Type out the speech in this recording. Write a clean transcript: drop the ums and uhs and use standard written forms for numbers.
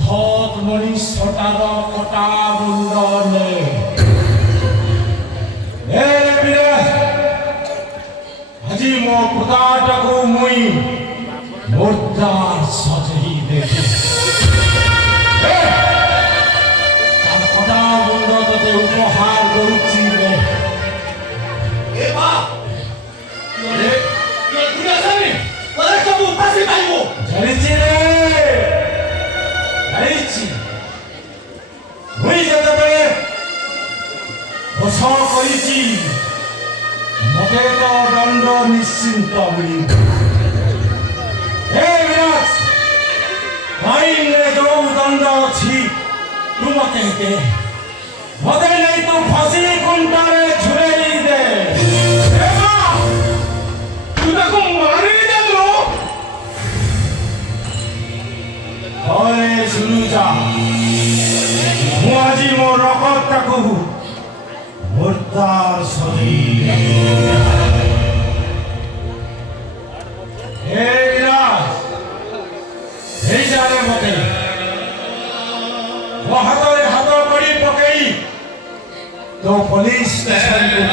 thought money sotaro kota bundone. Bira, haji mo kota taku mui murdar sajahi dekhi. Tar kota bundo tote upohar doruchi me. Eba, you are coming. What are you passing by you? Jarichi re. Jarichi. Mui jata pe. Hoso korichi. Mote to dando nishinta buri. Hey Virat. Main ne jo dando chi. Tuma kehte. Mote nahi to phasi kunta re chhureli de. Ema. Tuda ko mari de lo. Oye sunuja. Mu aji mo rokot taku. Murdar sajahi. Hey Virat. Hey jare mote. वो हाथों पकड़ी तो police station को